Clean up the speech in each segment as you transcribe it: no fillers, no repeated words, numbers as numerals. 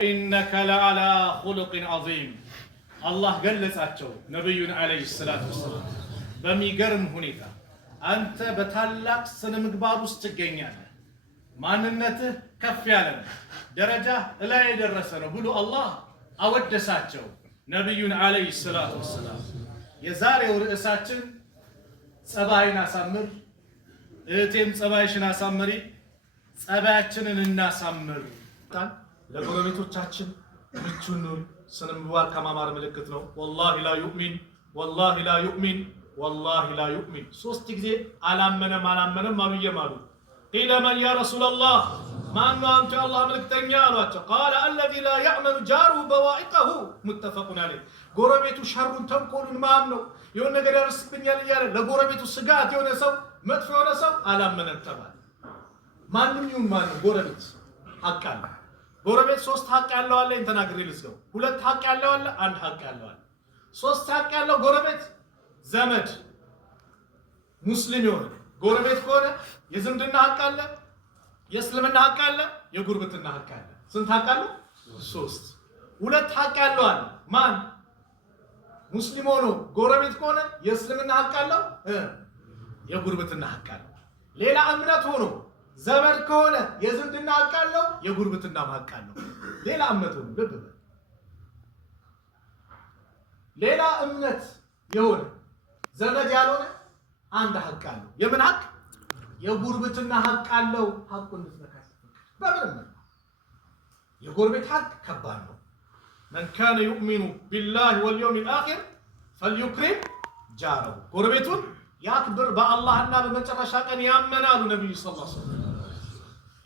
إنك لعلى خلق عظيم الله ገለጻቸው ነብዩን አለይሂ ሰላቱ ወሰለም በሚገርም ሁኔታ አንተ በታላቅ ስነ ምግባር ውስጥ ትገኛለህ ማንነትህ ከፍ ያለ ነው ደረጃ ላይ የደረሰ ነው ብሎ አላህ አወደሳቸው ነብዩን አለይሂ ሰላቱ ወሰለም የዛሬው ርዕሳችን ጸባይን አሳምር እህቴም ጸባይሽን አሳምሪ ጸባያችንን እናሳምር ለጎረቤቶቻችን ምቹን ስነ ምግባር ከማማር ምልክት ነው والله لا يؤمن والله لا يؤمن والله لا يؤمن ሶስት ጊዜ አላመነም አሉ የማሉ قيل من يا رسول الله ما انت الله መልእክተኛ አሏቸው قال الذي لا يعمل جاره بوائقه متفق عليه ጎረቤቱ ሸሩን ተንኮሉን ማምነው የሆነ ነገር ያርስብኛል ይያለ ለጎረቤቱ ስጋት የሆነ ሰው መጥፎ የሆነ ሰው አላመነም ተባለ ማንንም ይሁን ማን ጎረቤት አቃለ ጎረቤት ሶስት ሐቅ ያለው አለ እንተናግሬ ልስገው ሁለት ሐቅ ያለው አለ አንድ ሐቅ ያለው አለ ሶስት ሐቅ ያለው ጎረቤት ዘመድ ሙስሊም ይሆን ጎረቤት ከሆነ የዝምድና ሐቅ አለ የእስልምና ሐቅ አለ የጉርብትና ሐቅ አለ ስንት ሐቅ አለ ሶስት ሁለት ሐቅ ያለው አለ ማን ሙስሊም ሆኖ ጎረቤት ከሆነ የእስልምና ሐቅ አለው የጉርብትና ሐቅ አለ ሌላ እምነት ሆኖ ዘመድ ከሆነ የዝምድና ሐቅ አለው የጉርብትና ሐቅ አለው ሌላ እምነት ሆኖ ልብ ሌላ እምነት የሆነ ዘመድ ያልሆነ አንድ ሐቅ አለው የምን ሐቅ የጉርብትና ሐቅ አለው ሐቁን ልትነካስ በምንም የጎረቤት ሐቅ ከባድ ነው من كان يؤمن بالله واليوم الآخر فليكرم جاره ጎረቤቱን ያክብር በአላህና በመጨረሻ ቀን ያመናሉ ነብዩ ሰለላሁ ዐለይሂ ወሰለም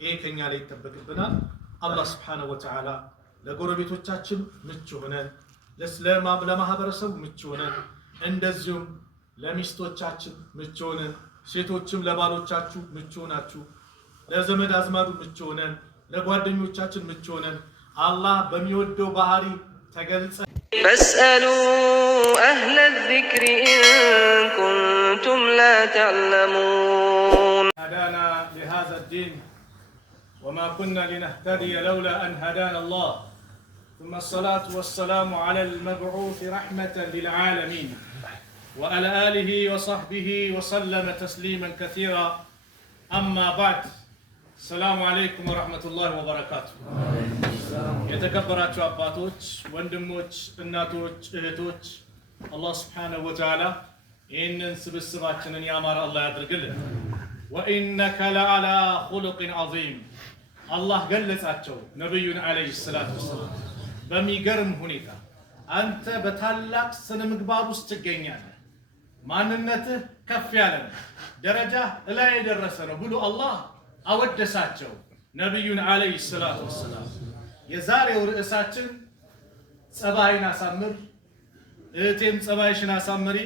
ይሄ ከኛ ላይ ይተበቅብናል አላህ Subhanahu Wa Ta'ala ለጎረቤቶቻችን ምቹ ሆነን ለማህበረሰቡ ምቹ ሆነን እንደዚሁም ለሚስቶቻችን ምቹ ሆነን ሴቶችም ለባሎቻችሁ ምቹ ሆናችሁ ለዘመድ አዝማዱ ምቹ ሆነን ለጓደኞቻችን ምቹ ሆነን الله بميودو بحري تجلس فاسألوا أهل الذكر إن كنتم لا تعلمون هدانا لهذا الدين وما كنا لنهتدي لولا أن هدانا الله ثم الصلاة والسلام على المبعوث رحمة للعالمين وعلى آله وصحبه وسلم تسليما كثيرا أما بعد السلام عليكم ورحمة الله وبركاته የተከበራችሁ አባቶች ወንድሞች እናቶች እህቶች አላህ Subhanahu Wa Ta'ala ይህንን ስብስባችንን ያማረ አላህ ያድርግልን وإنك لعلى خلق عظيم አላህ ገለጻቸው ነብዩን አለይሂ ሰላቱ ወሰለም በሚገርም ሁኔታ አንተ በታላቅ ስነ ምግባር ውስጥ ትገኛለህ ማንነትህ ከፍ ያለ ነው ደረጃ ላይ የደረሰ ነው ብሎ አላህ አወደሳቸው ነብዩን አለይሂ ሰላቱ ወሰለም የዛሬው ርዕሳችን ጸባይን አሳምር እህቴም ጸባይሽን አሳምሪ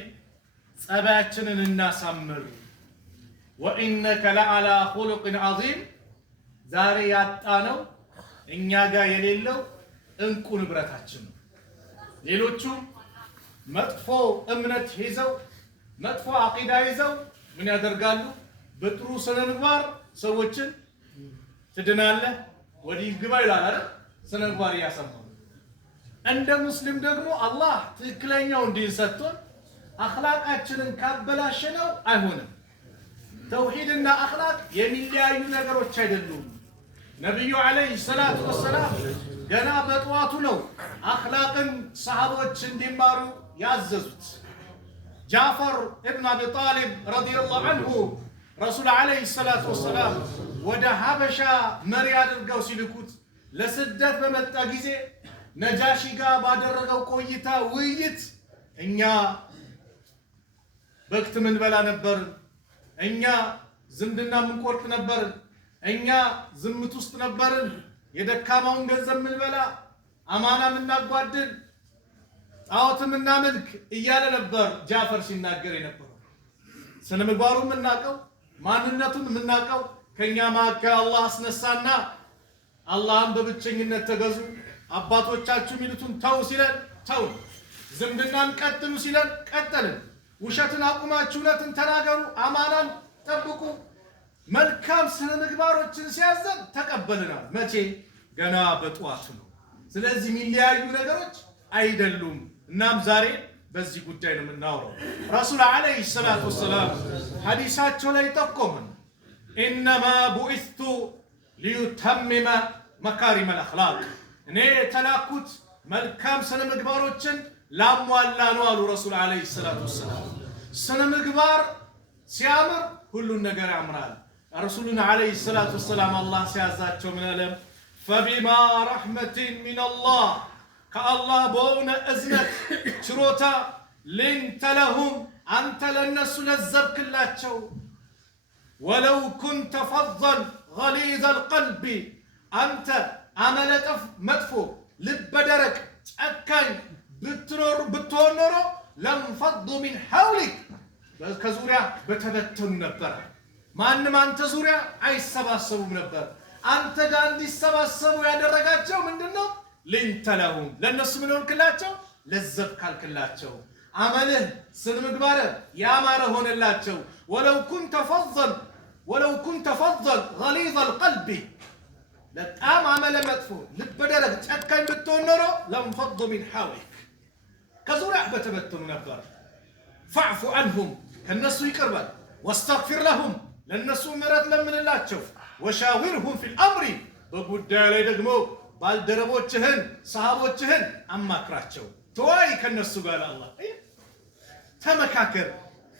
ጸባያችንን እናሳምር وإنك لعلى خلق عظيم ዛሬ ያጣነው እኛ ጋር የሌለው እንቁ ንብረታችን ነው ሌሎቹ መጥፎ እምነት ይዘው መጥፎ አቂዳ ይዘው ምን ያደርጋሉ በጥሩ ስነ ምግባር ሰዎችን ትድናለህ ወዲህ ግባ ይላል አይደል ስነ ምግባር ያሰማው እንደ ሙስሊም ደግሞ አላህ ትክክለኛው ዲን ሰጥቶን አኽላቃችንን ካበላሸነው አይሆንም ተውሂድና አኽላቅ የሚለያዩ ነገሮች አይደሉም ነብዩ አለይሂ ሰላቱ ወሰለም ገና በጧቱ ነው አኽላቅን ሰሃቦች እንዲማሩ ያዘዙት ጃፈር ኢብኑ አቢ ጣሊብ ረዲየላሁ ዐንሁ ረሱል አለይሂ ሰላቱ ወሰለም ወደ ሀበሻ መሪ አድርገው ሲልኩት ለስደት በመጣ ጊዜ ነጃሺ ጋር ባደረገው ቆይታ ውይይት እኛ በክት ምን በላ ነበር እኛ ዝምድና ምን ቆርጥ ነበር እኛ ዝምት ውስጥ ነበር የደካማውን ገንዘብ ምን በላ አማና ምን ናጓድል ጣዖት ምን ናመልክ እያለ ነበር ጃፈር ሲናገር የነበረው ስነ ምግባሩን ምናቀው ማንነቱን ምናቀው ከኛ ማከ አላህ አስነሳና አላህን በብቸኝነት ተገዙ አባቶቻችሁ ሚሉትን ተው ሲለን ተው ዝምድናን ቀጥሉ ሲለን ቀጥልን ውሸትን አቁማችሁ እውነትን ተናገሩ አማናን ጠብቁ መልካም ስነ ምግባሮችን ሲያዘን ተቀበልናል መቼ ገና በጧቱ ነው ስለዚህ የሚለያዩ ነገሮች አይደሉም። እናም ዛሬ በዚህ ጉዳይ ነው የምናወራው። ረሱል አለይሂ ሰላቱ ወሰላም ሐዲሳቸው ላይ ጠቆሙን፣ ኢነማ ቡኢስቱ ሊዩተምመ መካሪመ አልአኽላቅ፣ እኔ የተላኩት መልካም ስነ ምግባሮችን ላሟላ ነው አሉ ረሱል አለይሂ ሰላቱ ወሰላም። ስነ ምግባር ሲያምር ሁሉን ነገር ያምራል። ረሱሉን አለይሂ ሰላቱ ወሰላም አላህ ሲያዛቸው ምን አለ? ፈቢማ ረሕመቲን ሚነላህ፣ ከአላህ በሆነ እዝነት ችሮታ፣ ሊንተ ለሁም፣ አንተ ለነሱ ለዘብክላቸው፣ ወለው ኩንተ ፈዘን ገሊዘል ቀልቢ፣ አንተ አመለጠፍ መጥፎ ልበደረቅ ጨካኝ ብትሆን ኖሮ ለንፈዱ ሚን ሐውሊክ፣ ከዙሪያ በተበተኑ ነበር። ማንም አንተ ዙሪያ አይሰባሰቡም ነበር። አንተ ጋር እንዲሰባሰቡ ያደረጋቸው ምንድነው? ሊንተ ለሁም፣ ለነሱ ምን ሆንክላቸው? ለዘብ ካልክላቸው። አመልህ ስነ ምግባርህ ያማረ ሆነላቸው። ወለው ኩንተ ፈዘን ገሊዘል ቀልቢ፣ በጣም አመለ መጥፎ ልበደረቅ ጨካኝ ብትሆን ኖሮ ለንፈዱ ሚን ሐውሊክ፣ ከዙሪያ በተበተኑ ነበር። ፈዕፉ አንሁም፣ ከነሱ ይቅር በል። ወስተግፊር ለሁም፣ ለነሱ ምሕረት ለምንላቸው። ወሻዊርሁም ፊል አምሪ፣ በጉዳዩ ላይ ደግሞ ባልደረቦችህን ሰሃቦችህን አማክራቸው፣ ተወያይ ከነሱ ጋር። አላህ ተመካከር።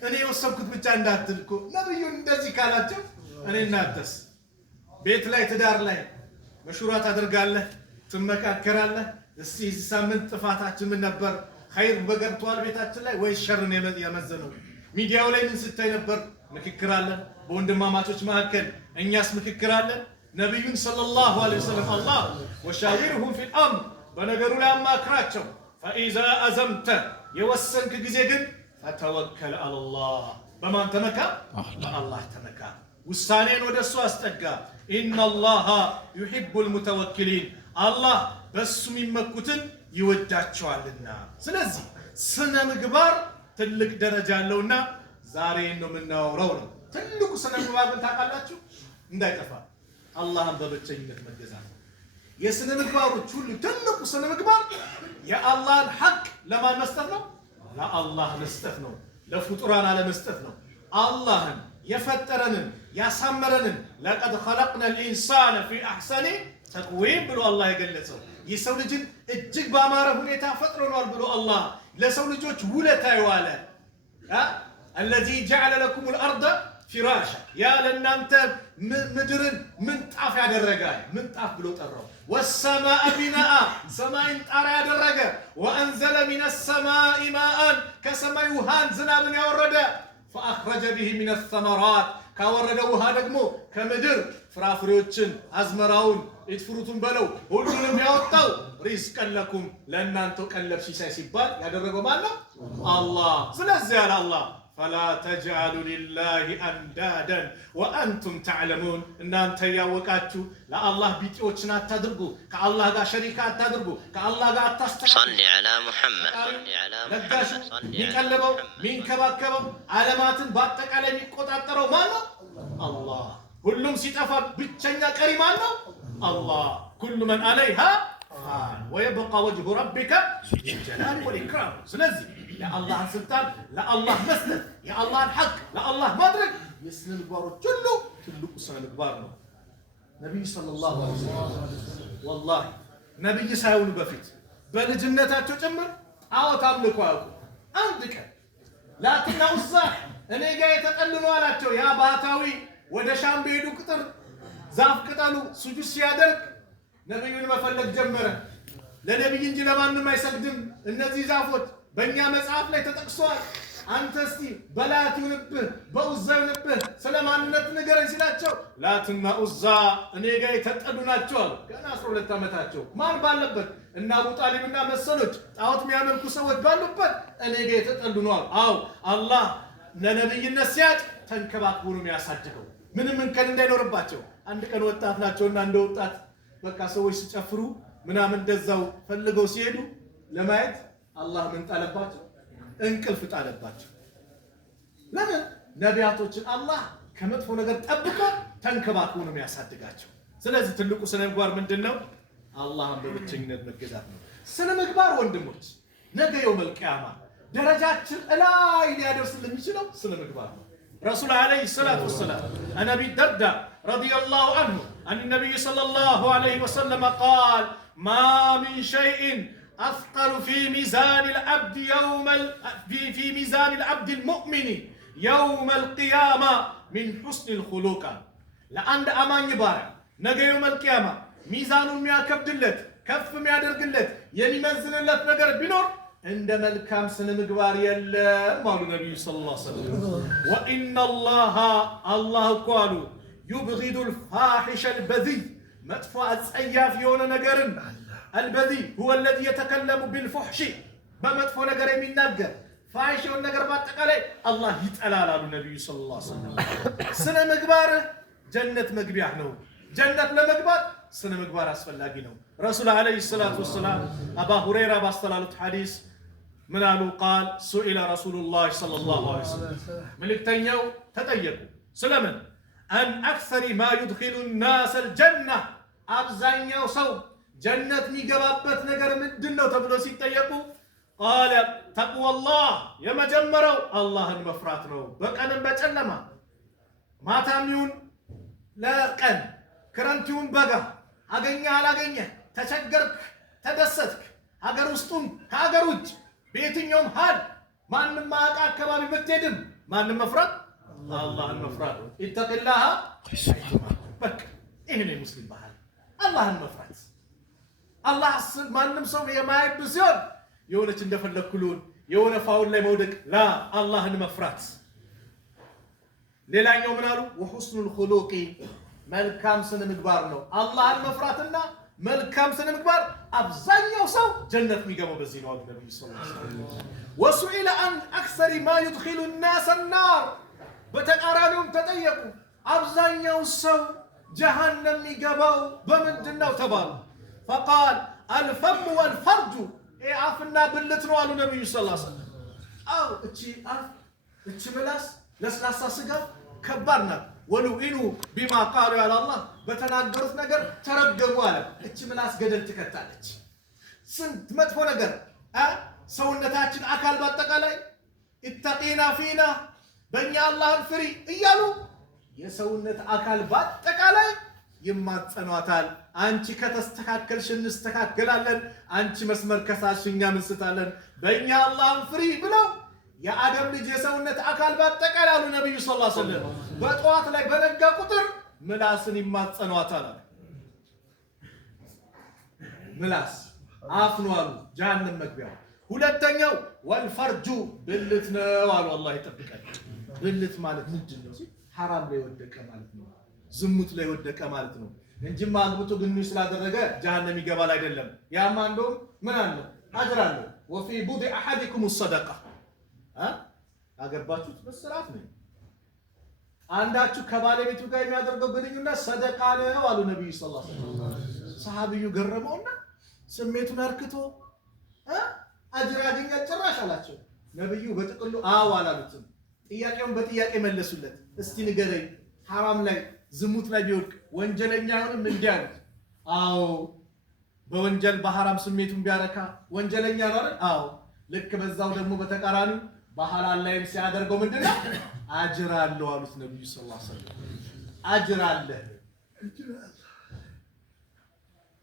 እኔ የወሰንኩት ብቻ እንዳትል እኮ ነብዩን እንደዚህ ካላቸው እኔ እናንተስ ቤት ላይ ትዳር ላይ መሹራ ታደርጋለህ፣ ትመካከራለህ። እስቲ እዚህ ሳምንት ጥፋታችን ምን ነበር? ኸይር በገብቷል ቤታችን ላይ ወይስ ሸርን ያመዘነው? ሚዲያው ላይ ምን ስታይ ነበር? ምክክር አለን። በወንድማማቾች መካከል እኛስ ምክክር አለን። ነቢዩን ሰለላሁ ዐለይሂ ወሰለም አላህ ወሻዊርሁም ፊል አምር፣ በነገሩ ላይ አማክራቸው። ፈኢዛ አዘምተ፣ የወሰንክ ጊዜ ግን ፈተወከል አለላህ፣ በማን ተመካ? በአላህ ተመካ። ውሳኔን ወደ እሱ አስጠጋ። ኢነላሃ ዩሂቡል ሙተወኪሊን፣ አላህ በሱ የሚመኩትን ይወዳቸዋልና። ስለዚህ ስነ ምግባር ትልቅ ደረጃ አለውና ዛሬ ነው የምናወራው ነው። ትልቁ ስነ ምግባር ምን ታውቃላችሁ? እንዳይጠፋ አላህን በብቸኝነት መገዛት። የስነ ምግባሮች ሁሉ ትልቁ ስነ ምግባር የአላህን ሐቅ ለማን መስጠት ነው? ለአላህ መስጠት ነው። ለፍጡራን አለመስጠት ነው። አላህን የፈጠረንን ያሳመረንን ለቀድ ኸለቅነል ኢንሳነ ፊ አሕሰኒ ተቅዊም ብሎ አላህ የገለጸው የሰው ልጅን እጅግ ባማረ ሁኔታ ፈጥሮናል ብሎ አላህ ለሰው ልጆች ውለታ የዋለ አለዚ ጀዐለ ለኩሙል አርደ ፊራሻ፣ ያ ለእናንተ ምድርን ምንጣፍ ያደረገ፣ ምንጣፍ ብሎ ጠራው። ወሰማአ ቢናአ፣ ሰማይን ጣሪያ ያደረገ። ወአንዘለ ሚነ ሰማኢ ማአን፣ ከሰማይ ውሃን ዝናብን ያወረደ። ፈአኽረጀ ቢሂ ሚነ ሰመራት፣ ካወረደ ውሃ ደግሞ ከምድር ፍራፍሬዎችን አዝመራውን ኢትፍሩቱን በለው ሁሉንም ያወጣው። ሪዝቀን ለኩም፣ ለእናንተው ቀለብ ሲሳይ ሲባል ያደረገው ማን ነው? አላህ። ስለዚህ ያለ አላህ ፈላ ተጅዐሉ ሊላሂ አንዳደን ወአንቱም ተዕለሙን፣ እናንተ ያወቃችሁ ለአላህ ቢጤዎችን አታድርጉ፣ ከአላህ ጋር ሸሪካ አታድርጉ፣ ከአላህ ጋር አታስተካክሉ። ሰሊ ዐላ ሙሐመድ። ለጋሹ የሚቀልበው የሚንከባከበው ዓለማትን በአጠቃላይ የሚቆጣጠረው ማን ነው? አላህ። ሁሉም ሲጠፋ ብቸኛ ቀሪ ማን ነው? አላህ። ኩሉ መን ዐለይሃ ፋን ወየብቃ ወጅሁ ረቢከ ዙል ጀላሊ ወልኢክራም። ስለዚህ የአላህን ስልጣን ለአላህ መስጠት፣ የአላህን ሐቅ ለአላህ ማድረግ የስነ ምግባሮች ሁሉ ትልቁ ስነ ምግባር ነው። ነቢዩ ሰለላሁ ዐለይሂ ወሰለም ወላሂ ነቢይ ሳይሆኑ በፊት በልጅነታቸው ጭምር ጣዖት አምልኮ አያውቁ። አንድ ቀን ላትና ኡዛ እኔ ጋር የተጠሉ ነው አላቸው። ያ ባህታዊ ወደ ሻም በሄዱ ቁጥር ዛፍ ቅጠሉ ሱጁድ ሲያደርግ ነቢዩን መፈለግ ጀመረ። ለነቢይ እንጂ ለማንም አይሰግድም እነዚህ ዛፎች በእኛ መጽሐፍ ላይ ተጠቅሷል። አንተ እስቲ በላት ይሁንብህ በኡዛ ይሁንብህ ስለ ማንነት ንገረኝ ሲላቸው ላትና ኡዛ እኔ ጋር የተጠሉ ናቸው አሉ። ገና 12 ዓመታቸው። ማን ባለበት? እና አቡ ጣሊብና መሰሎች ጣዖት የሚያመልኩ ሰዎች ባሉበት እኔ ጋር የተጠሉ ነው አሉ። አዎ አላህ ለነብይነት ሲያጭ ተንከባክቦ ነው የሚያሳድገው፣ ምንም እንከን እንዳይኖርባቸው። አንድ ቀን ወጣት ናቸውና እንደ ወጣት በቃ ሰዎች ሲጨፍሩ ምናምን እንደዛው ፈልገው ሲሄዱ ለማየት አላህ ምን ጣለባቸው? እንቅልፍ ጣለባቸው። ለምን? ነቢያቶችን አላህ ከመጥፎ ነገር ጠብቆ ተንከባክቦ ነው የሚያሳድጋቸው። ስለዚህ ትልቁ ስነ ምግባር ምንድነው? አላህን በብቸኝነት መገዛት ነው። ስነ ምግባር ወንድሞች ነገ የውመል ቂያማ ደረጃችን ላይ ሊያደርስልን የሚችለው ስነ ምግባር ነው። رسول عليه الصلاة والسلام عن أبي الدرداء رضي الله عنه عن النبي صلى الله عليه وسلم قال ما من شيء أثقل في ميزان العبد في ميزان العبد المؤمن يوم القيامة من حسن الخلق لأن أمان يبارع نجا يوم القيامة ميزان ميا كبدلت كف ميا درجلت يلي منزل لت نجر بنور عندما الكام سنة مقبار يلا مالو النبي صلى الله عليه وسلم وإن الله قالوا يبغض الفاحش البذيء مدفوع أياف يونا نجرن البذيء هو الذي يتكلم بالفحش بمدفوع نجر من نجر فاحش والنجر باتقالي الله يتعالى على النبي صلى الله عليه وسلم سنة مقبار جنة مقبيح نو جنة لمقبار سنة مقبار أسفل لاقينو رسول عليه الصلاة والسلام أبا هريرة باستلالة حديث من قال سئل رسول الله صلى الله عليه وسلم ملك تنيو تتيقوا سلما أن أكثر ما يدخل الناس الجنة أبزانيو سو جنة ميقبابت نقر من الدنة تبدو سيتيقوا قال تقوى الله يما جمروا الله المفراتنو بقنا بجنما ما تاميون لا قن كرنتيون بقى أغنيا على أغنيا تشجرك تدستك هاجر وسطون هاجر وج بيتين يوم هاد ما نما أكبر بتدم ما نما مفرد الله المفرد اتق الله بك إيه المسلم بحال الله المفرد الله ما نمسوي ما يبزون يونا تندفن لكلون يونا فاول لي مودك لا الله المفرد ليلا يوم نالو وحسن الخلق መልካም ስነ ምግባር ነው አላህን መፍራትና መልካም ስነ ምግባር አብዛኛው ሰው ጀነት የሚገባው በዚህ ነው ነብዩ ሰለላሁ ዐለይሂ ወሰለም وسئل عن اكثر ما يدخل الناس النار በተቃራኒውም ተጠየቁ አብዛኛው ሰው ጀሃነም የሚገባው በምንድነው ተባሉ فقال الفم والفرج አፍና ብልት ነው አሉ ነብዩ ሰለላሁ ዐለይሂ ወሰለም አው እቺ አፍ እቺ ምላስ ለስላሳ ስጋ ከባድ ናት ولوئنوا بما قالوا على الله بتناقرت نجر ترجموا على إيش من ناس قدر تكتالج سنت مدفو نجر سونتاችን አካል ባጠቃላይ اتقينا فينا በእኛ አላህን ፍሪ እያሉ የሰውነት አካል ባጠቃላይ ይማጸኗታል አንቺ ከተስተካከልሽ እንስተካከላለን አንቺ መስመር ከሳሽኛ እንስታለን በእኛ አላህን ፍሪ ብለው የአደም ልጅ የሰውነት አካል ባጠቃላይ አሉ ነብዩ ሰለላሁ ዐለይሂ ወሰለም በጧት ላይ በነጋ ቁጥር ምላስን ይማጸኗታል ምላስ አፍኗል ጀሃነም መግቢያው ሁለተኛው ወልፈርጁ ብልት ነው አሉ አላህ ይጠብቃል ብልት ማለት ምንድነው ሐራም ላይ ወደቀ ማለት ነው ዝሙት ላይ ወደቀ ማለት ነው እንጂ ማግብቱ ግንኙነት ስላደረገ ጀሃነም ይገባል አይደለም ያማ እንደው ምን አለ አጅር አለ وفي بضع احدكم الصدقه አገባችሁት በስርዓት ነው አንዳችሁ ከባለቤቱ ጋር የሚያደርገው ግንኙነት ሰደቃ ነው አሉ ነብዩ ሰለላሁ ዐለይሂ ወሰለም ሰሃቢዩ ገረመውና ስሜቱን አርክቶ አጅር ያገኛል ጭራሽ አላቸው ነብዩ በጥቅሉ አዎ አላሉትም ጥያቄውን በጥያቄ መለሱለት እስቲ ንገረኝ ሐራም ላይ ዝሙት ላይ ቢወድቅ ወንጀለኛ አይሆንም እንዲያሉት አዎ በወንጀል በሐራም ስሜቱን ቢያረካ ወንጀለኛ ነው አይደል አዎ ልክ በዛው ደግሞ በተቃራኒው በሐላል ላይ ሲያደርገው ምንድነው አጅር አለው አሉት ነብዩ ሰለላሁ ዐለይሂ ወሰለም አጅር አለ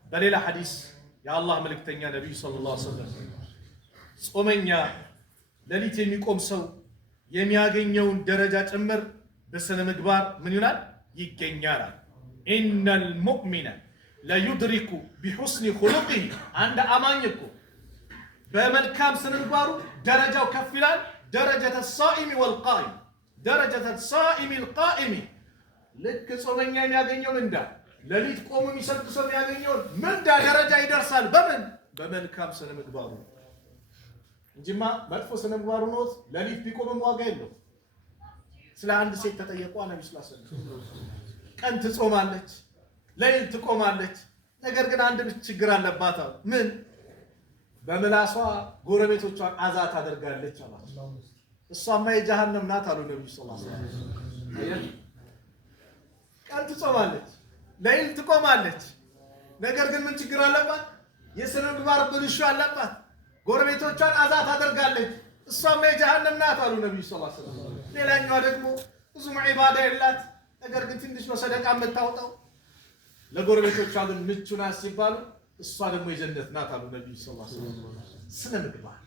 በሌላ ሐዲስ የአላህ መልእክተኛ ነብዩ ሰለላሁ ዐለይሂ ወሰለም ጾመኛ ለሊት የሚቆም ሰው የሚያገኘውን ደረጃ ጭምር በስነ ምግባር ምን ይላል ይገኛል ኢነል ሙእሚነ ለዩድሪኩ ቢሁስኒ ኹሉቂሂ አንድ አማኝ እኮ በመልካም ስነ ምግባሩ ደረጃው ከፍ ይላል درجة الصائم والقائم درجة الصائم القائم لك صومኛ የሚያገኘው ምንዳ ለሊት ቆሞ የሚሰግድ ሰው የሚያገኘው ምንዳ ደረጃ ይደርሳል በመልካም ስነ ምግባሩ እንጂማ መጥፎ ስነ ምግባሩ ነው ለሊት ቢቆምም ዋጋ የለው ስለ አንድ ሴት ተጠየቁ ነብዩ ሰለላሁ ዐለይሂ ወሰለም ቀን ትጾማለች ለሊት ትቆማለች ነገር ግን አንድ ችግር አለባት ምን በመላሷ ጎረቤቶቿን አዛ ታደርጋለች አላቸው እሷማ የጀሃነም ናት አሉ ነብዩ ሰለላሁ ዐለይሂ ወሰለም ቀን ትጾማለች ለይል ትቆማለች ነገር ግን ምን ችግር አለባት? የስነ ምግባር ብልሹ አለባት። ጎረቤቶቿን አዛ ታደርጋለች። እሷም የጀሃነም ናት አሉ ነብዩ ሰለላሁ ዐለይሂ ወሰለም። ሌላኛዋ ደግሞ ብዙም ዒባዳ የላት፣ ነገር ግን ትንሽ ነው ሰደቃ የምታወጣው። ለጎረቤቶቿ ግን ምቹ ናት ሲባሉ እሷ ደግሞ የጀነት ናት አሉ ነብዩ ሰለላሁ ዐለይሂ ወሰለም። ስነ ምግባር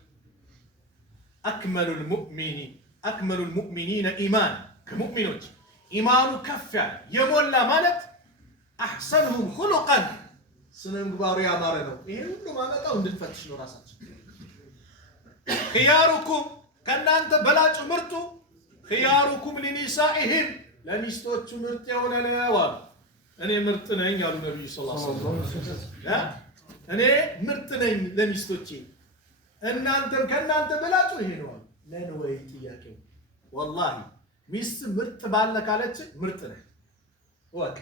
አክመሉል ሙእሚኒነ ኢማን፣ ከሙእሚኖች ኢማኑ ከፍ ያለ የሞላ ማለት አሕሰንሁም ኹሉቀን፣ ስነ ምግባሩ ያማረ ነው። ይሄ ሁሉ ማመጣው እንድንፈትሽ ነው ራሳችን። ኺያሩኩም፣ ከእናንተ በላጩ ምርጡ፣ ኺያሩኩም ሊኒሳኢሂም፣ ለሚስቶቹ ምርጥ የሆነ ነው አሉ። እኔ ምርጥ ነኝ አሉ ነብዩ ሰለላሁ ዐለይሂ ወሰለም። እኔ ምርጥ ነኝ ለሚስቶቼ፣ እናንተም ከእናንተ በላጩ ይሄ ነው አሉ። ለን ወይ ጥያቄው ወላሂ ሚስት ምርጥ ባለ ካለች ምርጥ ነህ ወቅ፣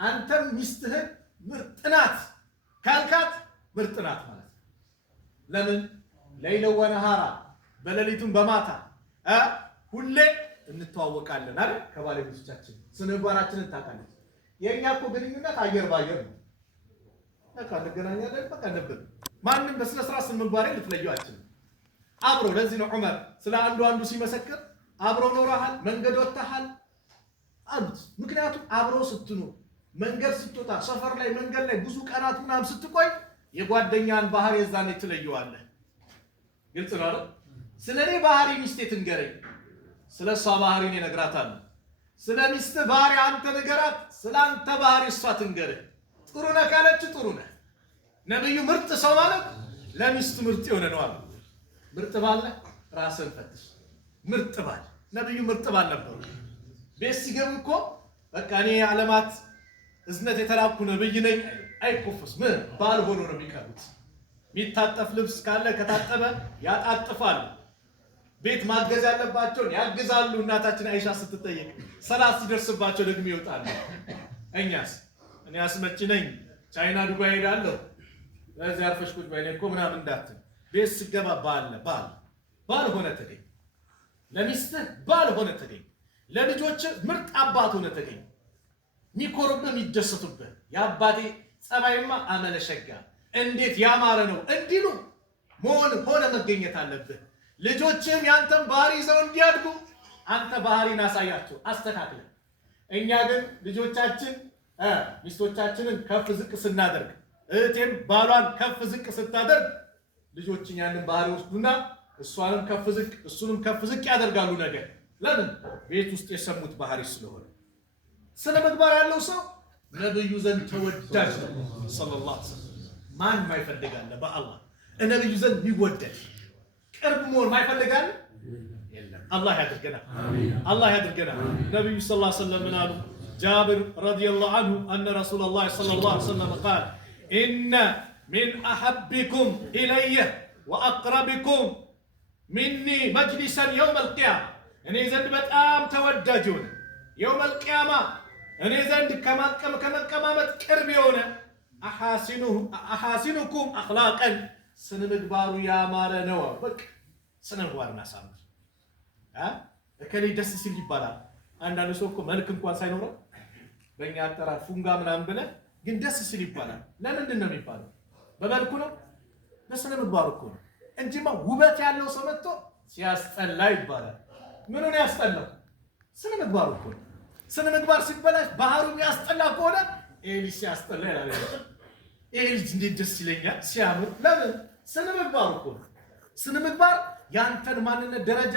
አንተም ሚስትህን ምርጥ ናት ካልካት ምርጥ ናት ማለት ነው። ለምን ለይለው ወነሃራ፣ በሌሊቱም በማታ ሁሌ እንተዋወቃለን አይደል? ከባለቤቶቻችን ስነ ምግባራችንን ታውቃለች። የኛ እኮ ግንኙነት አየር ባየር ነው። በቃ እንገናኛለን፣ በቃ ነበር። ማንም በስነ ስርዓት ስነ ምግባሬ ልትለየው አትችልም። አብሮ ለዚህ ነው ዑመር ስለ አንዱ ሲመሰክር አብሮ ኖረሃል፣ መንገድ ወጥተሃል አሉት። ምክንያቱም አብሮ ስትኖር መንገድ ስትወጣ፣ ሰፈር ላይ መንገድ ላይ ብዙ ቀናት ምናምን ስትቆይ የጓደኛን ባህሪ የዛኔ ትለየዋለህ። ግልጽ ነው አይደል? ስለኔ ባህሪ ሚስቴ ትንገረኝ፣ ስለሷ ባህሪ እኔ እነግራታለሁ። ስለ ሚስት ባህሪ አንተ ንገራት፣ ስለ አንተ ባህሪ እሷ ትንገርህ። ጥሩ ነህ ካለች ጥሩ ነህ። ነብዩ ምርጥ ሰው ማለት ለሚስቱ ምርጥ የሆነ ነው አሉ። ምርጥ ባለ ራስን ፈትሽ። ምርጥ ባል ነብዩ ምርጥ ባል ነበሩ። ቤት ሲገቡ እኮ በቃ እኔ ዓለማት እዝነት የተላኩ ነብይ ነኝ አይኮፍስ ምን ባል ሆኖ ነው የሚቀሩት። የሚታጠፍ ልብስ ካለ ከታጠበ ያጣጥፋሉ። ቤት ማገዝ ያለባቸውን ያግዛሉ። እናታችን አይሻ ስትጠየቅ ሰላት ሲደርስባቸው ደግሞ ይወጣሉ። እኛስ እኔ አስመጪ ነኝ ቻይና ዱባይ ሄዳለሁ ለዚህ አርፈሽ ቁጭ በይ እኮ ምናምን እንዳትል። ቤት ሲገባ ባል ሆነ ተገኝ፣ ለሚስትህ ባል ሆነ ተገኝ፣ ለልጆች ምርጥ አባት ሆነ ተገኝ። ሚኮርብህ የሚደሰቱብህ የአባቴ ጸባይማ አመለሸጋ እንዴት ያማረ ነው እንዲሉ ሆነ መገኘት አለብህ። ልጆችም ያንተን ባህሪ ይዘው እንዲያድጉ አንተ ባህሪን አሳያቸው፣ አስተካክለ። እኛ ግን ልጆቻችን ሚስቶቻችንን ከፍ ዝቅ ስናደርግ፣ እህቴም ባሏን ከፍ ዝቅ ስታደርግ ልጆችን ያንን ባህሪ ወስዱና እሷንም ከፍ ዝቅ እሱንም ከፍ ዝቅ ያደርጋሉ። ነገር ለምን? ቤት ውስጥ የሰሙት ባህሪ ስለሆነ። ስነ ምግባር ያለው ሰው ነብዩ ዘንድ ተወዳጅ ነው ሰለላሁ ዐለይሂ ወሰለም። ማን ማይፈልጋለ? በአላህ ነብዩ ዘንድ የሚወደድ ቅርብ መሆን ማይፈልጋለ የለም። አላህ ያድርገና፣ አላህ ያድርገና። ነብዩ ሰለላሁ ዐለይሂ ወሰለም ምን አሉ? ጃብር ረዲየላሁ ዐንሁ አነ ረሱለላህ ሰለላሁ ዐለይሂ ወሰለም ቃል ኢነ ሚን አሐቢኩም ኢለየ ወአቅረቢኩም ሚኒ መጅሊሰን የውመል ቂያማ፣ እኔ ዘንድ በጣም ተወዳጅ የሆነ የውመል ቂያማ እኔ ዘንድ ከመቀማመጥ ቅርብ የሆነ አሐሲኑኩም አኽላቀን፣ ስነ ምግባሩ ያማረ ነው። በቃ ስነ ምግባርን አሳምር። እከሌ ደስ ሲል ይባላል። አንዳንድ ሰው እኮ መልክ እንኳን ሳይኖረው በእኛ አጠራር ፉንጋ ምናምን ብለህ ግን ደስ ሲል ይባላል። ለምንድን ነው የሚባለው? በመልኩ ነው? በስነ ምግባሩ እኮ ነው እንጂማ ውበት ያለው ሰው መጥቶ ሲያስጠላ ይባላል። ምኑን ያስጠላው? ስነ ምግባሩ እኮ ነው። ስነ ምግባር ሲበላሽ ባህሩ የሚያስጠላ ከሆነ ይሄ ልጅ ሲያስጠላ ይላል። ይሄ ልጅ እንዴት ደስ ይለኛል ሲያምር። ለምን? ስነ ምግባሩ እኮ ነው። ስነ ምግባር ያንተን ማንነት ደረጃ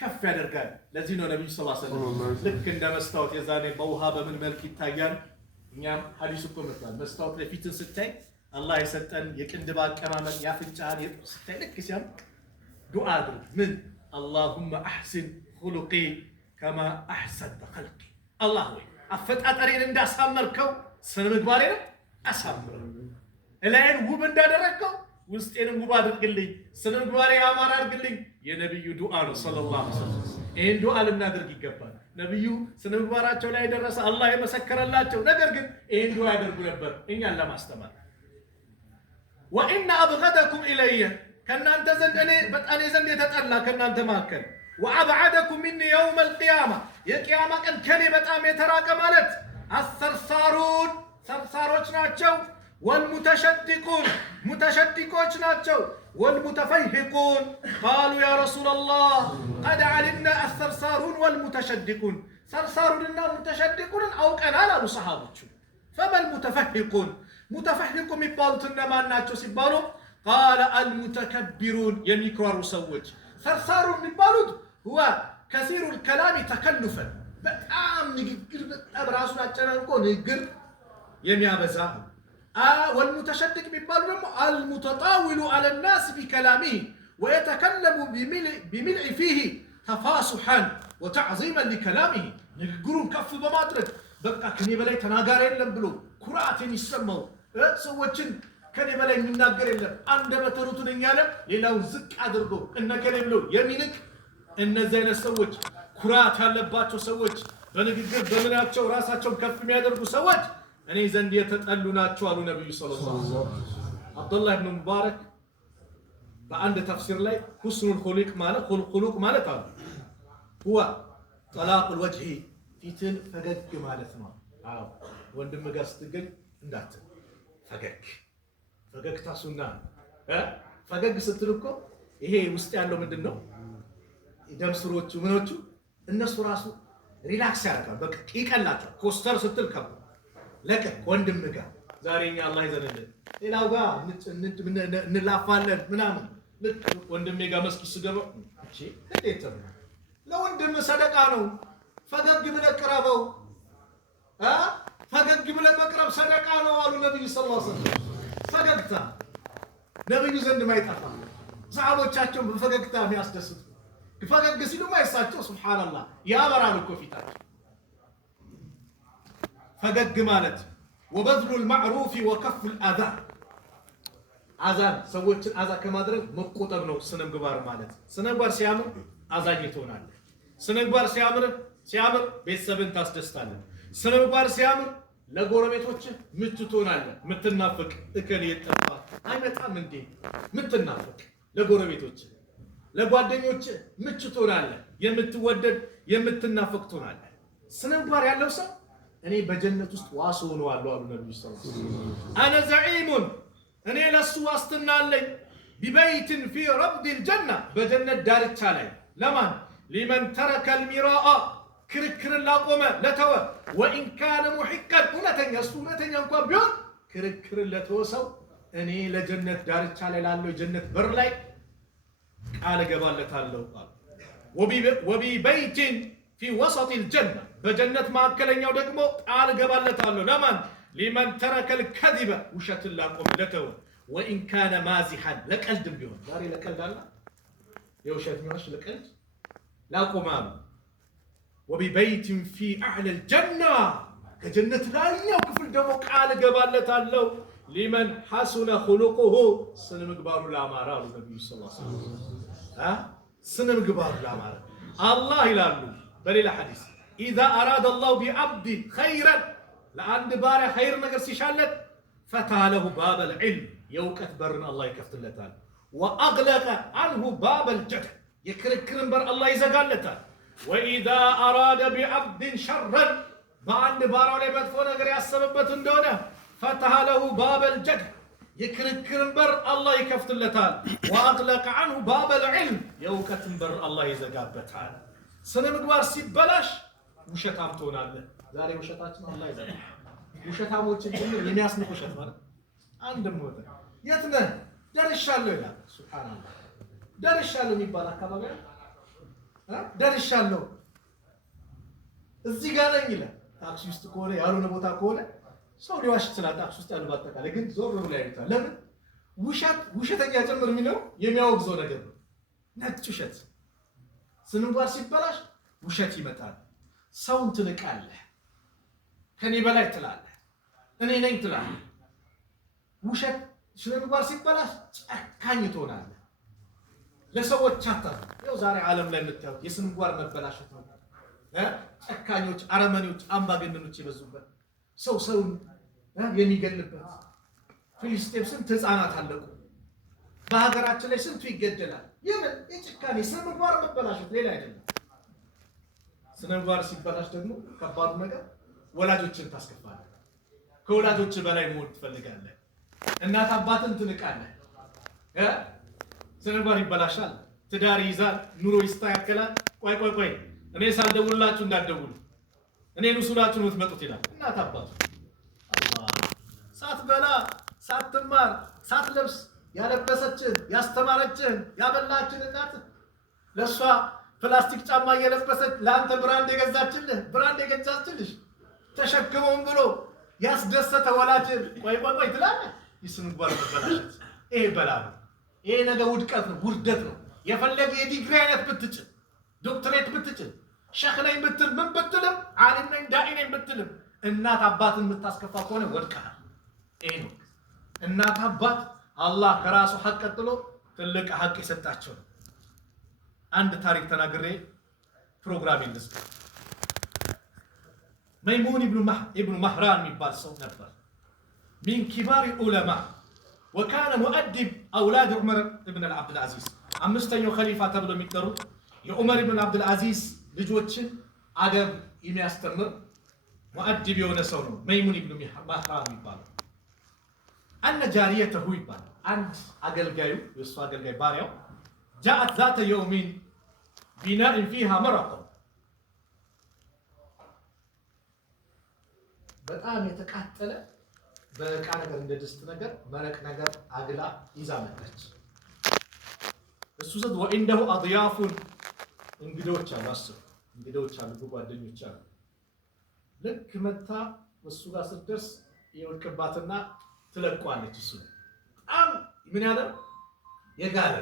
ከፍ ያደርጋል። ለዚህ ነው ነብዩ ሰለላሁ ዐለይሂ ወሰለም ልክ እንደ መስታወት የዛኔ በውሃ በምን መልክ ይታያል። እኛም ሐዲስ እኮ መጥቷል። መስታወት ላይ ፊትን ስታይ አላህ የሰጠን የቅንድብ አቀማመጥ ያፍንጫን ስታይ ልክ ሲያም ዱዓ አድርግ። ምን አላሁመ አሕሲን ኹሉቂ ከማ አሕሰንተ ኸልቂ፣ አላህ ወይ አፈጣጠሬን እንዳሳመርከው ስነ ምግባሬን አሳምረው፣ እላዬን ውብ እንዳደረግከው ውስጤንም ውብ አድርግልኝ፣ ስነ ምግባሬ ያማረ አድርግልኝ። የነብዩ ዱዓ ነው ሰለላሁ ዐለይሂ ወሰለም። ይህን ዱዓ ልናደርግ ይገባል። ነብዩ ስነ ምግባራቸው ላይ የደረሰ አላህ የመሰከረላቸው፣ ነገር ግን ይህን ዱዓ ያደርጉ ነበር እኛን ለማስተማር። ወኢነ አብገደኩም ኢለየ፣ ከእናንተ ዘንድ እኔ ዘንድ የተጠላ ከእናንተ መካከል፣ ወአብዓደኩም ሚኒ የውመል ቂያማ፣ የቂያማ ቀን ከኔ በጣም የተራቀ ማለት አሰርሳሩን ሰርሳሮች ናቸው፣ والمتشدقون متشدقوች ናቸው والمتفيهقون قالوا يا رسول الله قد علمنا الثرثارون والمتشدقون ثرثارونና متشدقون አውቀናል አሉ ሰሃቦቹ فما المتفهقون متفهقون የሚባሉት እነማን ናቸው ሲባሉ قال المتكبرون የሚኮሩ ሰዎች ثرثارون የሚባሉት هو كثير الكلام تكلفا በጣም ንግግር በጣም ራሱን አጨናንቆ ንግግር የሚያበዛ والمتشدق የሚባሉ ደግሞ المتطاول على الناس بكلامه ويتكلم بملء فيه تفاصحا وتعظيما لكلامه ንግግሩን ከፍ በማድረግ በቃ ከኔ በላይ ተናጋሪ የለም ብሎ ኩራት የሚሰማው ሰዎችን ከኔ በላይ የሚናገር የለም አንደበተ ርቱዕ ነኝ ያለ ሌላውን ዝቅ አድርጎ እነከሌ ብሎ የሚንቅ እነዚህ አይነት ሰዎች ኩራት ያለባቸው ሰዎች በንግግር በምናቸው ራሳቸውን ከፍ የሚያደርጉ ሰዎች እኔ ዘንድ የተጠሉ ናቸው አሉ ነብዩ ሰለላሁ ዐለይሂ ወሰለም። አብዱላህ ኢብኑ ሙባረክ በአንድ ተፍሲር ላይ ሁስኑል ኹሉቅ ማለት አሉ هو طلاق الوجه ፊትን ፈገግ ማለት ነው። አዎ ወንድም ጋር ስትገኝ እንዳት ፈገግታ ሱና ፈገግ ስትል እኮ ይሄ ውስጥ ያለው ምንድነው ደም ስሮቹ ምኖቹ እነሱ ራሱ ሪላክስ ያደርጋል። በቃ ይቀላቸዋል። ኮስተር ስትል ከብ ለቀ ወንድም ጋር ዛሬኛ አላህ ይዘንልን ሌላው ጋር እንላፋለን ምናምን ልክ ወንድሜ ጋር መስጊድ ስገባ እቺ እንዴት ነው ለወንድም ሰደቃ ነው ፈገግ ብለህ ቅረበው ፈገግ ብለህ መቅረብ ሰደቃ ነው አሉ ነብዩ ሰለላሁ ዐለይሂ ወሰለም። ፈገግታ ነብዩ ዘንድ ማይጠፋ ሰሃቦቻቸው በፈገግታ የሚያስደስቱ ፈገግ ሲሉ ማይሳቸው ሱብሃንአላህ ያበራል እኮ ፊታቸው። ፈገግ ማለት وبذل المعروف وكف الاذى አዛን ሰዎችን አዛ ከማድረግ መቆጠብ ነው ስነ ምግባር ማለት። ስነ ምግባር ሲያምር አዛኝ ትሆናለህ። ስነ ምግባር ሲያምር ቤተሰብን ታስደስታለህ። ስነ ምግባር ሲያምር ለጎረቤቶች ምቹ ትሆናለህ። ምትናፍቅ እከሌ የጠፋ አይመጣም እንዴ ምትናፍቅ ለጎረቤቶች ለጓደኞች ምቹ ትሆናለህ። የምትወደድ የምትናፍቅ ትሆናለህ። ስነ ምግባር ያለው ሰው እኔ በጀነት ውስጥ ዋስ ሆነዋለሁ አሉ ነብዩ ሰለላሁ ዐለይሂ ወሰለም። انا زعيم እኔ ለሱ ዋስትና አለኝ ببيت في ربد الجنه በጀነት ዳርቻ ላይ ለማን لمن ترك المراء ክርክር ላቆመ ለተወ وان كان محقا እውነተኛ እንኳን ቢሆን ክርክር ለተወሰው እኔ ለጀነት ዳርቻ ላይ ላለው ጀነት በር ላይ ቃል ገባለታለሁ وببيت في وسط الجنه በጀነት ማዕከለኛው ደግሞ ቃል ገባለታለሁ ለማን لمن ترك الكذب ውሸት ላቆመ ለተወ وان كان مازحا ለቀልድም ቢሆን ዛሬ ለቀልድ አለ የውሸት የሚዋሽ ለቀልድ ላቆማሉ وببيت في اعلى الجنه ከጀነት ላይኛው ክፍል ደግሞ ቃል ገባለታለሁ لمن حسن خلقه ስነ ምግባሩ ላማረ አሉ ነብዩ ሰለላሁ ዐለይሂ ወሰለም። ስነ ምግባሩ ላማረ አላህ ይላሉ በሌላ ሐዲስ اذا اراد الله بعبد خيرا ለአንድ ባሪያ ኸይር ነገር ሲሻለት فتح له باب العلم የእውቀት በርን አላህ ይከፍትለታል واغلق عنه باب الجهل የክርክርን በር አላህ ይዘጋለታል واذا اراد بعبد شرا በአንድ ባሪያው ላይ መጥፎ ነገር ያሰበበት እንደሆነ فتح له باب الجهل የክርክርን በር አላህ ይከፍትለታል واغلق عنه باب العلم የእውቀትን በር አላህ ይዘጋበታል። ስነ ምግባር ሲበላሽ ውሸታም ትሆናለህ። ዛሬ ውሸታችን አላህ ይዘጋል። ውሸታሞችን ጭምር የሚያስንቅ ውሸት ማለት አንድም ወደ የት ነህ ደርሻለሁ ይላል። ሱብሃንአላህ ደርሻለሁ የሚባል አካባቢ ደርሻለሁ እዚህ ጋር ነኝ ይላል። ታክሲ ውስጥ ከሆነ ያልሆነ ቦታ ከሆነ ሰው ሊዋሽ ይችላል። ታክሲ ውስጥ ያለው ባጠቃላይ ግን ዞር ብሎ ያዩታል። ለምን ውሸተኛ ጭምር የሚለው የሚያወግዘው ነገር ነው። ነጭ ውሸት ስነ ምግባር ሲበላሽ ውሸት ይመጣል። ሰውን ትንቃለህ። ከኔ በላይ ትላለህ። እኔ ነኝ ትላለህ። ውሸት ስነ ምግባር ሲበላሽ ጨካኝ ትሆናለህ። ለሰዎች አታዝን። ያው ዛሬ ዓለም ላይ የምታዩት የስነ ምግባር መበላሸት ነው። ጨካኞች፣ አረመኔዎች፣ አምባገነኖች የበዙበት ሰውን የሚገልበት ፍልስጤም ስንት ህፃናት አለቁ። በሀገራችን ላይ ስንቱ ይገደላል። የምን የጭካኔ ስነ ምግባር መበላሸት ሌላ አይደለም። ስነ ምግባር ሲበላሽ ደግሞ ከባዱ ነገር ወላጆችን ታስከፋለህ። ከወላጆች በላይ መሆን ትፈልጋለህ። እናት አባትን ትንቃለህ ስነጓር ይበላሻል ትዳር ይዛል ኑሮ ይስተካከላል ቆይ እኔ ሳልደውልላችሁ እንዳትደውሉ እኔ ንሱላችሁ ነው የምትመጡት ይላል እናት አባቱ አላህ ሳትበላ ሳትማር ሳትለብስ ያለበሰችን ያስተማረችን ያበላችን እናት ለሷ ፕላስቲክ ጫማ እየለበሰች ለአንተ ብራንድ የገዛችልሽ ተሸክሞም ብሎ ያስደሰተ ወላጅን ቆይ ትላለህ ይስንጓር ተበላሽት ይሄ በላል ይሄ ነገር ውድቀት ነው ውርደት ነው የፈለገ የዲግሪ አይነት ብትጭን ዶክተሬት ብትጭን ሸኽ ነኝ ብትል ምን ብትልም ዓሊም ነኝ ዳኢ ነኝ ብትልም እናት አባትን የምታስከፋ ከሆነ ወድቀሃል ይሄ ነው እናት አባት አላህ ከራሱ ሐቅ ቀጥሎ ትልቅ ሐቅ የሰጣቸው ነው አንድ ታሪክ ተናግሬ ፕሮግራም ይልስጥ መይሙን ኢብኑ መህራን የሚባል ሰው ነበር من كبار العلماء وكان مؤدب أولاد عمر بن عبد العزيز أمستيو خليفة تبدو مقدرو يا عمر بن عبد العزيز لجوتشن أدب يستمر مؤدب يونسونه ميمون بن مهران يبال أن جاريته يبال عند أقل جايو يسوى أقل جاي باريو جاءت ذات يوم بناء فيها مرق በጣም የተቃጠለ በቃ ነገር እንደ ድስት ነገር መረቅ ነገር አግላ ይዛ መጣች እሱ ዘንድ ወንደው አድያፉን እንግዶች አላሰብ እንግዶች አሉ ጓደኞች አሉ ልክ መታ እሱ ጋር ስትደርስ የወድቅባትና ትለቋለች እሱ በጣም ምን ያለ የጋለ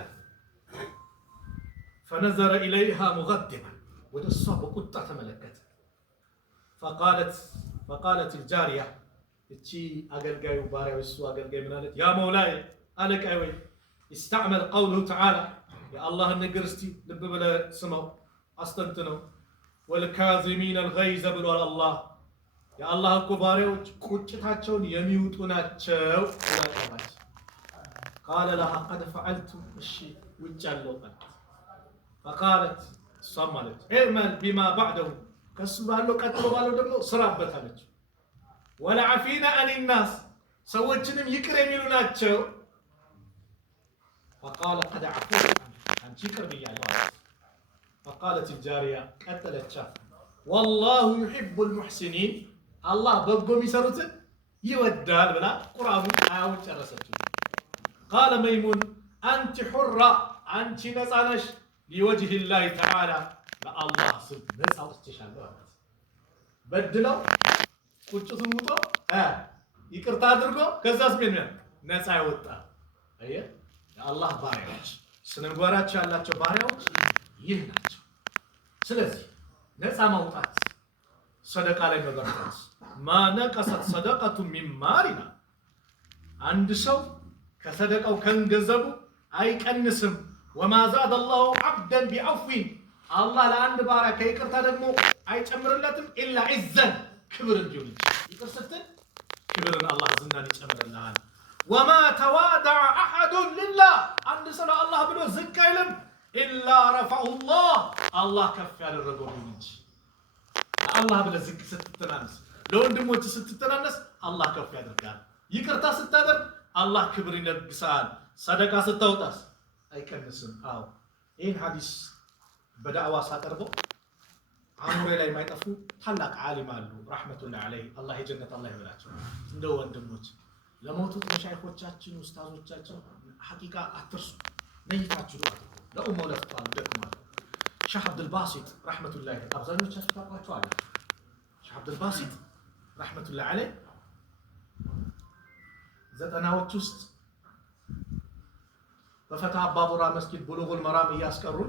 فنظر إليها مغضبا ودسوا بقطة تملكت فقالت الجارية اتشي أقل وباري ويسوا أقل منالت يا مولاي ألك أوي استعمل قوله تعالى يا الله النقرستي لب بلا سمو أستنتنو والكاظمين الغيظ بلو الله يا الله كباري وكوتشتاتشون يميوتوناتشو قال لها قد فعلت الشيء وجالو فقالت صملت اعمل بما بعده كسبالو قتلو بالو دمو سرابتالچ ولا عفينا عن الناس سوچنم يقر يميلوناچو فقال قد عفوت عن شكر بيالله فقالت الجاريه قتلت والله يحب المحسنين الله بغو ميسروتن يودال بلا قران آيو ጨረሰችው قال ميمون انت حره انت نصانش لوجه الله تعالى لله سب نص አውጥቼሻለሁ አላት በድለው ቁጭቱን ውጦ ይቅርታ አድርጎ ከዛስ ምን ነፃ ይወጣ አየ የአላህ ባሪያዎች ስነጓራቸው ያላቸው ባሪያዎች ይህ ናቸው ስለዚህ ነፃ ማውጣት ሰደቃ ላይ መገርታት ማነቀሰት ሰደቀቱ ሚን ማሪና አንድ ሰው ከሰደቃው ከንገዘቡ አይቀንስም وما زاد الله عبدا بعفو الله لعند بارك يقرታ ደግሞ አይጨምርለትም الا عزا ክብር እንዲሆን ይቅርስትል ክብርን አላህ ዝናን ይጨምርልሃል وما تواضع احد لله አንድ ሰው ለአላህ ብሎ ዝቅ አይልም الا رفعه الله ከፍ ያደረገው እንጂ አላህ ብለ ዝቅ ስትተናነስ ለወንድሞች ስትተናነስ አላህ ከፍ ያደርጋል ይቅርታ ስታደርግ አላህ ክብር ይለግሳል ሰደቃ ስታወጣስ አይቀንስም አው ይሄን ሐዲስ በዳዕዋ ሳቀርበው አሙሬ ላይ ማይጠፉ ታላቅ ዓሊም አሉ ረህመቱላህ ዐለይሂ አላህ የጀነት አላህ ይበላቸው እንደው ወንድሞች ለሞቱት መሻይኾቻችን ኡስታዞቻችን ሐቂቃ አትርሱ ነይታችሁ ለኡማው ለፍቷል ደክሟል ሼህ አብዱል ባሲጥ ረህመቱላህ አብዛኞቻችሁ ታውቋቸዋል ሼህ አብዱል ባሲጥ ረህመቱላህ ዐለይሂ ዘጠናዎች ውስጥ በፈታ አባቡራ መስጊድ ቡሉጉል መራም ያስቀሩን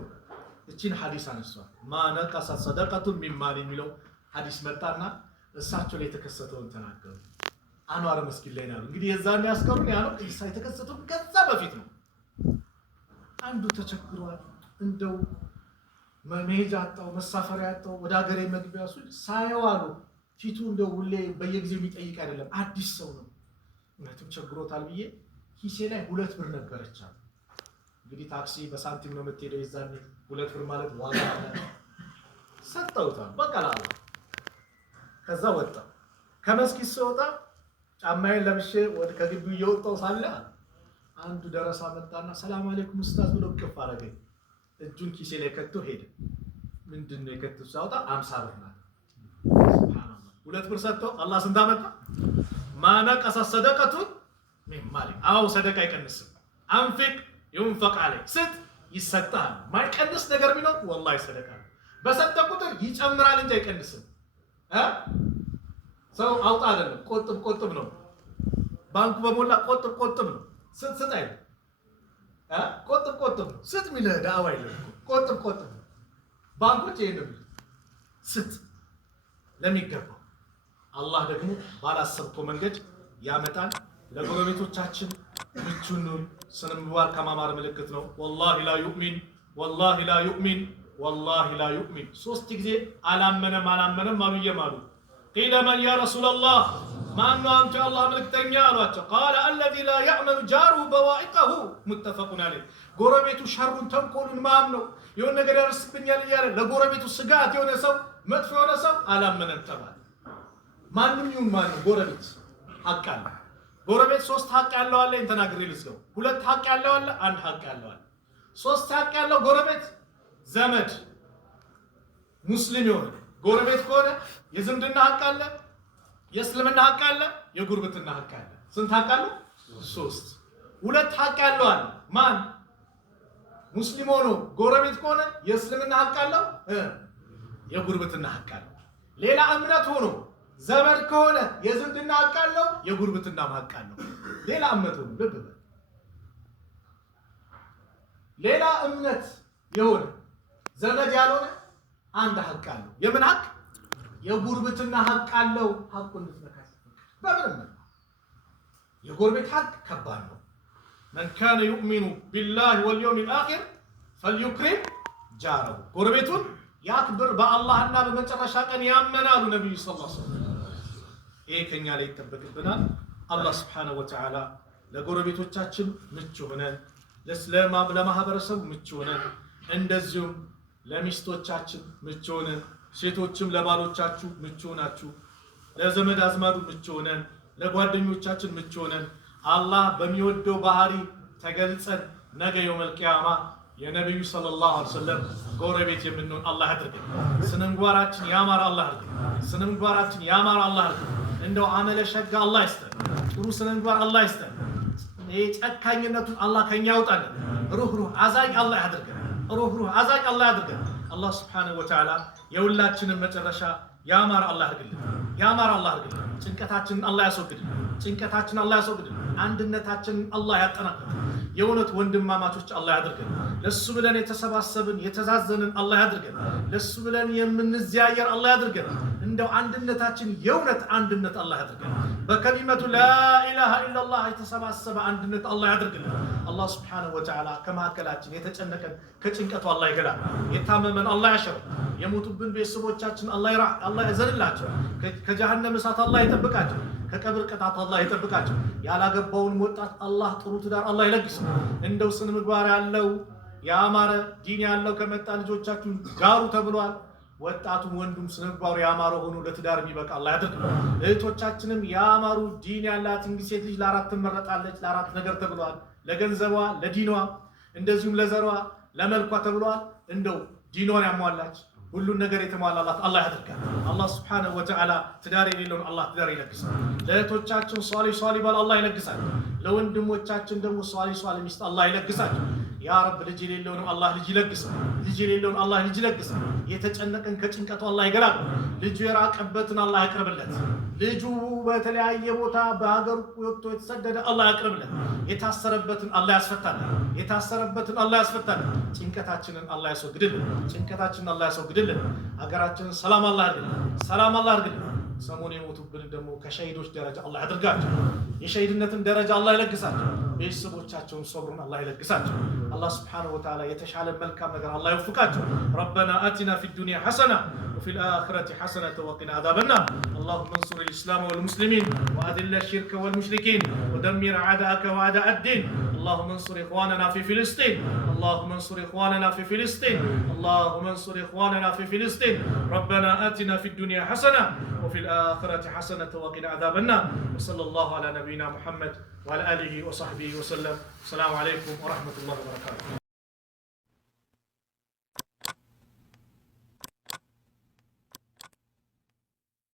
እቺን ሐዲስ አነሷል ማነቀሰ ሰደቀቱ ሚን ማል የሚለው ሐዲስ መጣና እሳቸው ላይ ተከሰተውን ተናገሩ አንዋር መስጊድ ላይ ነው እንግዲህ የዛን ያስቀሩን ያለው ኢሳ የተከሰተው ከዛ በፊት ነው አንዱ ተቸግሯል እንደው መሄጃ አጣው መሳፈሪያ አጣው ወደ ሀገሬ መግቢያ ሱል ሳይዋሉ ፊቱ እንደው ሁሌ በየጊዜው የሚጠይቅ አይደለም አዲስ ሰው ነው ምክንያቱም ቸግሮታል ብዬ ኪሴ ላይ 2 ብር ነበረች እንግዲህ ታክሲ በሳንቲም ነው የምትሄደው ይዛኔ 2 ብር ማለት ዋጋ አለ ሰጠውታ በቃ ከዛ ወጣ ከመስጊድ ሲወጣ ጫማዬን ለብሼ ወደ ከግቢው እየወጣሁ ሳለ አንዱ ደረሳ መጣና ሰላም አለይኩም ኡስታዝ ብሎ ቅፍ አደረገኝ። እጁን ኪሴ ላይ ከቶ ሄደ። ምንድነው የከተው? ሳውጣ 50 ብር ናት። ሱብሃንአላህ 2 ብር ሰጥቶ አላህ ስንት አመጣ? ማነቀሰ ሰደቀቱ ሚን ማሊ። አው ሰደቃ አይቀንስም። አንፊቅ ይንፈቅ አለይ ስጥ ይሰጣል። ማይቀንስ ነገር ቢኖር ወላሂ ሰደቃ ነው። በሰጠ ቁጥር ይጨምራል እንጂ አይቀንስም። ሰው አውጣ አይደለም ቆጥብ ነው። ባንኩ በሞላ ቆጥብ ነው። ስጥ አይደል? ቆጥብ ነው። ስጥ የሚልህ ዳዕዋ የለም። ቆጥብ ነው። ባንኮች ይሄን ስጥ ለሚገባው። አላህ ደግሞ ባላሰብከው መንገድ ያመጣል። ለጎረቤቶቻችን ምቹ ኑን። ስነ ምግባር ከማማር ምልክት ነው። ወላሂ ላ ዩእሚን ወላሂ ላ ዩእሚን ወላሂ ላ ዩእሚን። 3 ጊዜ አላመነም አሉ እየማሉ ቂለ መን ያ ረሱለላህ ማነው አንተ የአላህ መልእክተኛ አሏቸው። ቃለ አለዚ ላ ያዕመሉ ጃሩሁ በዋኢቀሁ ሙተፈቁን ዐለይህ። ጎረቤቱ ሸሩን ተንኮሉን ማም ነው የሆነ ነገር ያደርስብኛል እያለ ለጎረቤቱ ስጋት የሆነ ሰው መጥፎ የሆነ ሰው አላመነም ተባለ። ማንም ይሁን ማንም ጎረቤት ሐቅ አለ። ጎረቤት 3 ሐቅ ያለው አለ። ተናግሬ ልዝገው። 2 ሐቅ ያለው አለ፣ 1 ሐቅ ያለው አለ። 3 ሐቅ ያለው ጎረቤት ዘመድ ሙስሊም የሆነ ጎረቤት ከሆነ የዝምድና ሐቅ አለ፣ የእስልምና ሐቅ አለ፣ የጉርብትና ሐቅ አለ። ስንት ሐቅ አለ? 3። 2 ሐቅ ያለው አለ። ማን? ሙስሊም ሆኖ ጎረቤት ከሆነ የእስልምና ሐቅ አለው፣ የጉርብትና ሐቅ አለው። ሌላ እምነት ሆኖ ዘመድ ከሆነ የዝምድና ሐቅ አለው፣ የጉርብትና ሐቅ አለው። ሌላ እምነት ሆኖ ልብ በል። ሌላ እምነት የሆነ ዘመድ ያልሆነ አንድ ሐቅ አለው። የምን ሐቅ? የጉርብትና ሐቅ አለው። ሐቁ እንድትነካስ በምንም ነው። የጎረቤት ሐቅ ከባድ ነው። መን ካነ ዩእሚኑ ቢላሂ ወልየውሚል አኺር ፈልዩክሪም ጃረሁ። ጎረቤቱን ያክብር፣ በአላህና በመጨረሻ ቀን ያመናሉ ነብዩ ሰለላሁ ዐለይሂ ወሰለም። ይሄ ከኛ ላይ ይጠበቅብናል። አላህ ሱብሓነሁ ወተዓላ ለጎረቤቶቻችን ምቹ ሆነን ለማህበረሰቡ ምቹ ሆነን እንደዚሁም ለሚስቶቻችን ምቹ ሆነን ሴቶችም ለባሎቻችሁ ምቹ ሆናችሁ ለዘመድ አዝማዱ ምቹ ሆነን ለጓደኞቻችን ምቹ ሆነን አላህ በሚወደው ባህሪ ተገልጸን ነገ የውመል ቂያማ የነብዩ ሰለላሁ ዐለይሂ ወሰለም ጎረቤት የምንሆን አላህ ያድርገን። ስነ ምግባራችን ያማረ አላህ ያድርገን። ስነ ምግባራችን ያማረ አላህ ያድርገን። እንደው አመለ ሸጋ አላህ ይስጠን። ጥሩ ስነ ምግባር አላህ ይስጠን። ጨካኝነቱን አላህ ከኛ ያውጣልን። ሩህሩህ አዛኝ አላህ ያድርገን። ሩህሩህ አዛኝ አላህ ያድርገን። አላህ ሱብሓነሁ ወተዓላ የሁላችንን መጨረሻ ያማረ አላህ ያድርግልን። ያማረ አላህ ያድርግልን። ጭንቀታችንን አላህ ያስወግድልን። ጭንቀታችንን አላህ ያስወግድልን። አንድነታችንን አላህ ያጠናክርልን። የእውነት ወንድማማቾች አላህ ያድርገን። ለሱ ብለን የተሰባሰብን የተዛዘንን አላህ ያድርገን። ለሱ ብለን የምንዘያየር አላህ ያድርገን። እንደው አንድነታችን የእውነት አንድነት አላህ ያድርገን። በከሊመቱ ላኢላሃ ኢለላህ የተሰባሰበ አንድነት አላህ ያድርገን። አላህ ሱብሓነሁ ወተዓላ ከመካከላችን የተጨነቀን ከጭንቀቱ አላህ ይገላል። የታመመን አላህ ያሸር። የሞቱብን ቤተሰቦቻችን አላህ ያዘንላቸው። ከጀሃነም እሳት አላህ ይጠብቃቸው። ከቀብር ቅጣት አላህ ይጠብቃቸው። ያላገባውን ወጣት አላህ ጥሩ ትዳር አላህ ይለግስ። እንደው ስነ ምግባር ያለው ያማረ ዲን ያለው ከመጣ ልጆቻችሁን ጋሩ ተብሏል። ወጣቱም ወንዱም ስነ ምግባሩ ያማረ ሆኖ ለትዳር የሚበቃ አላህ ያድርግ። እህቶቻችንም ያማሩ ዲን ያላትን ሴት ልጅ ለ4 ትመረጣለች። ለ4 ነገር ተብሏል። ለገንዘቧ፣ ለዲኗ፣ እንደዚሁም ለዘሯ፣ ለመልኳ ተብሏል። እንደው ዲኗን ያሟላች ሁሉን ነገር የተሟላላት አላህ ያድርጋል። አላህ ሱብሓነሁ ወተዓላ ትዳር የሌለውን አላህ ትዳር ይለግሳል። ለእህቶቻችን ሷሊህ ባል አላህ ይለግሳል። ለወንድሞቻችን ደግሞ ሷሊህ ሚስት አላህ ይለግሳል። ያ ረብ ልጅ የሌለውን አላህ ልጅ ይለግሳል። ልጅ የሌለውን አላህ ልጅ ይለግሳል። የተጨነቀን ከጭንቀቱ አላህ ይገላል። ልጁ የራቀበትን አላህ ያቅርብለት። ልጁ በተለያየ ቦታ በሀገሩ ወጥቶ የተሰደደ አላህ ያቅርብለት። የታሰረበትን አላህ ያስፈታል። የታሰረበትን አላህ ያስፈታል። ጭንቀታችንን አላህ ያስወግድልን። ጭንቀታችንን አላህ ያስወግድልን። ሀገራችንን ሰላም አላህ ያድርግልን። ሰላም አላህ ያድርግልን። ሰሞኑን የሞቱብን ደግሞ ከሸሂዶች ደረጃ አላህ ያድርጋቸው። የሸሂድነትን ደረጃ አላህ ይለግሳቸው። ቤተሰቦቻቸውን ሰብሩን አላህ ይለግሳቸው። አላህ ሱብሓነሁ ወተዓላ የተሻለ መልካም ነገር አላህ ይወፍቃቸው። ረበና አቲና ፊ ዱንያ ሐሰና وفي الآخرة حسنة وقنا عذاب النار. اللهم انصر الإسلام والمسلمين وأذل الشرك والمشركين ودمر أعداءك وأعداء الدين. اللهم انصر إخواننا في فلسطين اللهم انصر إخواننا في فلسطين اللهم انصر إخواننا في فلسطين ربنا آتنا في الدنيا حسنة وفي الآخرة حسنة وقنا عذاب النار وصلى الله على نبينا محمد وعلى آله وصحبه وسلم السلام عليكم ورحمة الله وبركاته